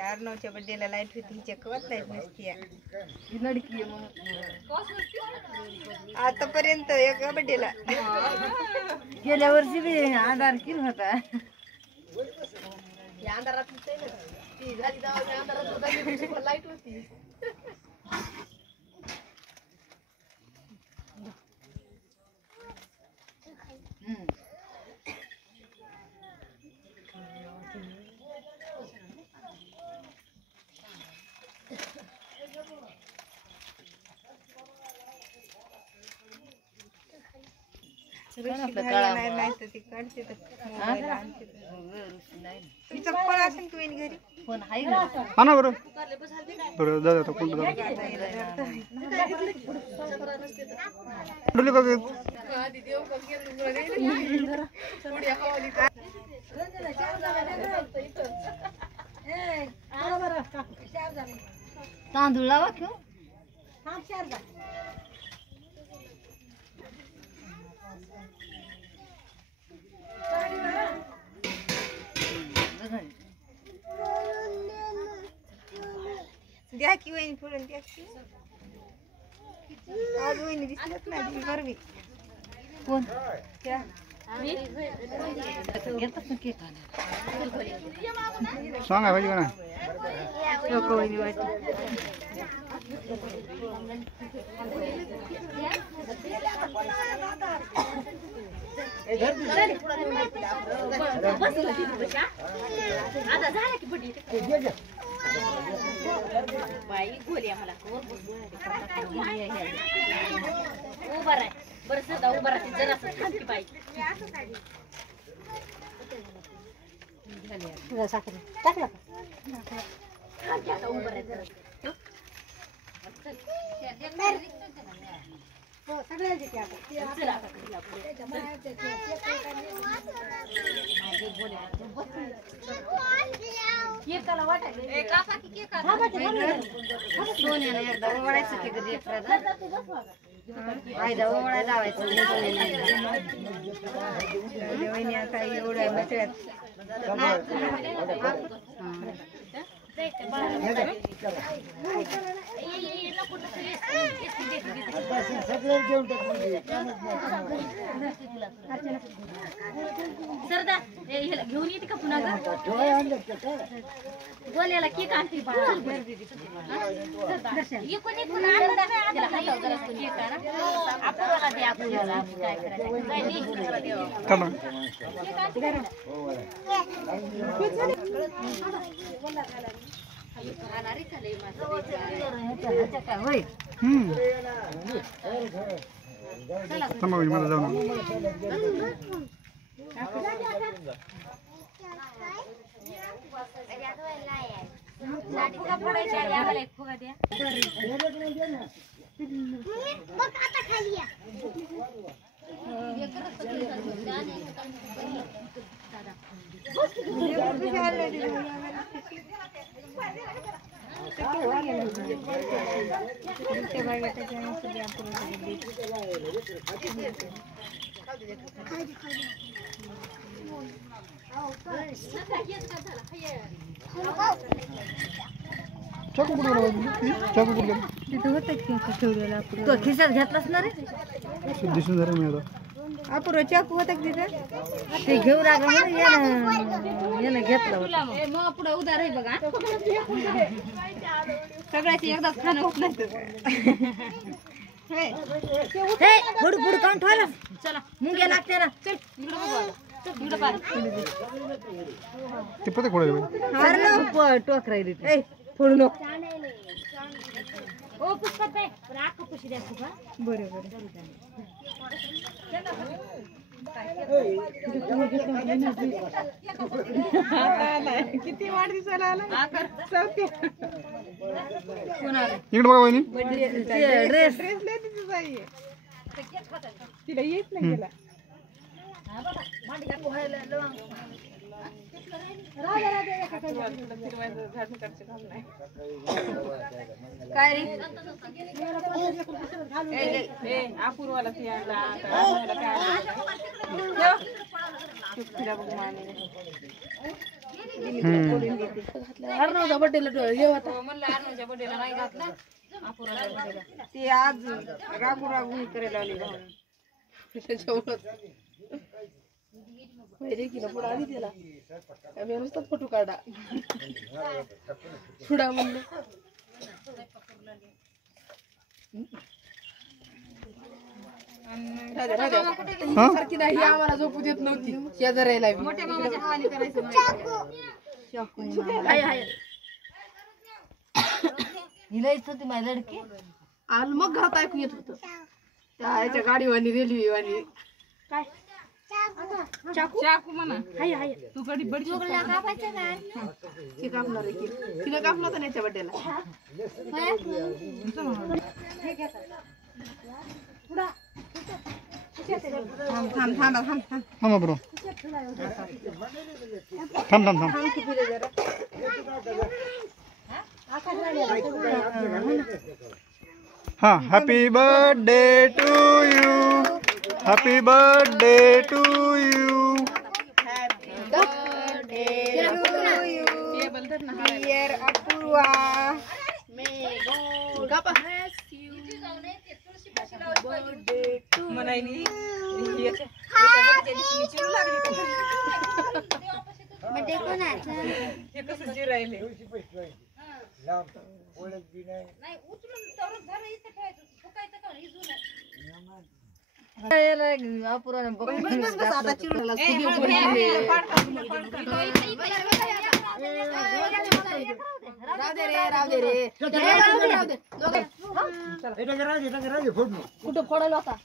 अर्णवच्या बर्थडेला light होती, हिच्या कवत light नसती ही लडकी आहे मग आतापर्यंत एका बर्थडेला गेल्या वर्षी बी आधार किल होता अंधारात ती झाली जाऊ अंधारात लाईट होती नाही तर ती काढते तुमचं फोन असेल की वहिनी घरी फोन आहे का हा ना बरं बरं जा आता कोणतं तांदूळ लावा घेऊ द्या की वहिनी फोडून द्या की आज वहिनी दिसलंच नाही बरं कोण त्या घेतात ना केक सांगा पाहिजे का नाही वहिनी वाटते बाई गोल्या मला उभा राह बरं सदा उभा राहते जरा थांबती बाई साखर टाकला आता उभा राह सोन्याला एकदा ओवाळायचं की कधी आयदा ओवाळा लावायचं वहिनी आता एवढ्या बसल्यात सरदा घेऊन येते का पुन्हा गोल्याला केक आणते अपूर्वाला दे अपूर्वाला काय मला जाऊ तो खिशात घेतलास ना रे दिसून जरा मी अपूर्व चाकू होता की तिथं ते घेऊ लागला म्हणून यानं घेतलं होतं. मग पुढे उदार आहे बघा सगळ्याची एकदाच खाणं होत नाही हे फुड फुड काऊन ठेवला चला मुंग्या लागते ना चल ते पते अरे टोकराय देते फोडू नको ओ पुष्पा ताई राख पुशी द्या तुका बरोबर किती वाढदिवसाला आला इकडे बघा वहिनी ड्रेस तिला येत नाही गेला काय रे अपूर्वाला अर्णवचा बड्डेला हे होता म्हणलं अर्णवच्या बर्थडेला नाही घातला अपूर्वाच्या बर्थडेला ते आज रागू रागू करायला आली रेकीला पुढं आली त्याला आम्ही नुसता फोटो काढा पुढा म्हणलं सारखी नाही आम्हाला झोपू देत नव्हती शेजारायला मोठ्या मामाच्या हाली करायचं हिला इच्छा होती माझी लडकी आणि मग घरात ऐकू येत होत त्या याच्या गाडीवानी रेल्वेवानी चाकू म्हणा तू कधी बडी ते कापणार आहे की तिनं कापला होता याच्या बड्डेला थांबा ब्रो थांब थांब थांब हाँ happy birthday to you happy birthday to you dear Apurva म्हणायली हे कसं जिरायले राहू दे रे कुठं फोडायला होता